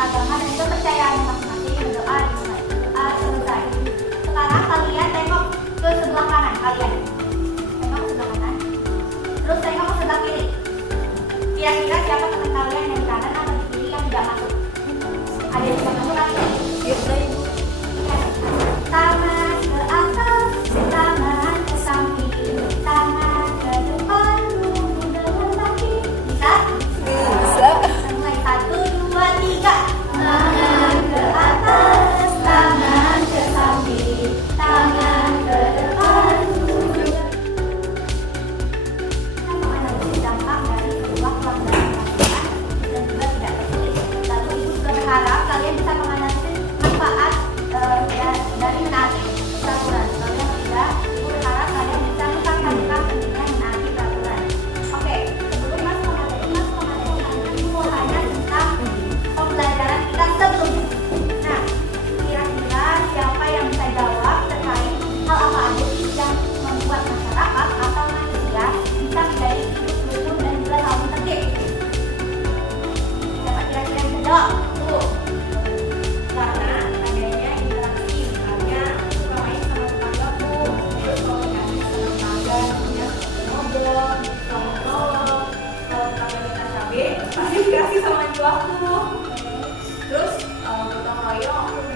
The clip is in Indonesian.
agama dan kepercayaan masing-masing. Berdoa dimulai. Selesai. Sekarang kalian tengok ke sebelah kanan kalian. Tengok ke sebelah kanan. Terus tengok ke sebelah kiri. Kira-kira siapa teman kalian yang di kanan atau di kiri yang tidak masuk? Ada yang tidak masuk lagi? Iya, Ibu. Tangan ke atas, tangan ke samping, tangan ke depan, tunggu dengan kaki. Bisa? Bisa. Mulai 1, 2, 3. Tangan ke atas, tangan ke samping, tangan ke depan, tunggu. Kita menganalisis dampak dari sebuah pelanggaran peraturan dan juga tidak tertulis. Lalu Ibu juga berharap kalian bisa menganalisis manfaat dari menaati peraturan. Kalau yang tidak, Ibu berharap kalian bisa mengkaji-kajikan pentingnya menaati peraturan. Oke, sebelum masuk ke materi, Ibu mau tanya tentang pembelajaran kita sebelumnya. Nah, kira-kira siapa yang bisa jawab terkait hal apa aja sih yang membuat masyarakat atau manusia bisa menjadi hidup rukun dan juga saling tertib? Siapa kira-kira yang bisa jawab? Tuh. Karena adanya interaksi, misalnya aku suka main sama tetanggaku, terus kalau dikasih sama tetangga punya ngobrol, sama menolong, kalau tetangga minta cabai pasti dikasih sama juaku. Terus gotong royong, aku